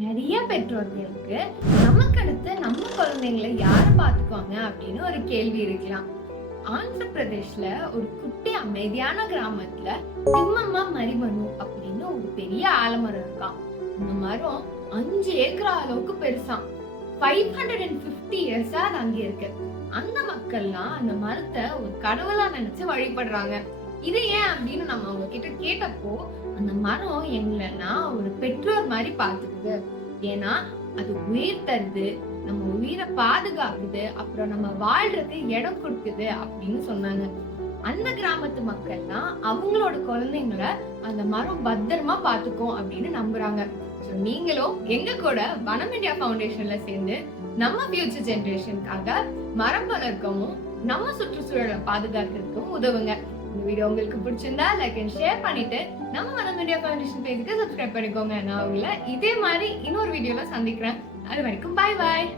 நிறைய பெற்றோர்களுக்கு நமக்கு அடுத்து நம்ம குழந்தைங்களை யாரு பாத்துக்குவாங்க அப்படின்னு ஒரு கேள்வி இருக்கலாம். ஆந்திர பிரதேஷ்ல ஒரு குட்டி அமைதியான கிராமத்துல திம்மம்மா மரிமனு அப்படின்னு ஒரு பெரிய ஆலமரம் இருக்கான். அந்த மரம் 5 ஏக்கர் அளவுக்கு பெருசாம். 550 இயர்ஸா அது அங்க இருக்கு. அந்த மக்கள்லாம் அந்த மரத்தை ஒரு கடவுளா நினைச்சு வழிபடுறாங்க. இது ஏன் அப்படின்னு நம்ம அவங்க கிட்ட கேட்டப்போ, அந்த மரம் எங்களன்னா ஒரு பெற்றோர் மாதிரி பாத்துக்குது. ஏன்னா அது உயிர் தருது, நம்ம உயிரை பாதுகாக்குது, அப்புறம் நம்ம வாழ்றதுக்கு இடம் கொடுக்குது அப்படின்னு சொன்னாங்க. அந்த கிராமத்து மக்கள்லாம் அவங்களோட குழந்தைங்களை அந்த மரம் பத்திரமா பாத்துக்கும் அப்படின்னு நம்புறாங்க. நீங்களும் எங்க கூட வனம் இந்தியா ஃபவுண்டேஷன்ல சேர்ந்து நம்ம ஃபியூச்சர் ஜெனரேஷனுக்காக மரம் வளர்க்கவும் நம்ம சுற்றுச்சூழலை பாதுகாக்கிறதுக்கும் உதவுங்க. இந்த வீடியோ உங்களுக்கு பிடிச்சிருந்தா லைக் அண்ட் ஷேர் பண்ணிட்டு நம்ம வனம் இந்தியா ஃபவுண்டேஷன் பேஜுக்கு சப்ஸ்கிரைப் பண்ணிக்கோங்க. நான் உங்களை இதே மாதிரி இன்னொரு வீடியோல சந்திக்கிறேன். அது வரைக்கும் பாய் பாய்.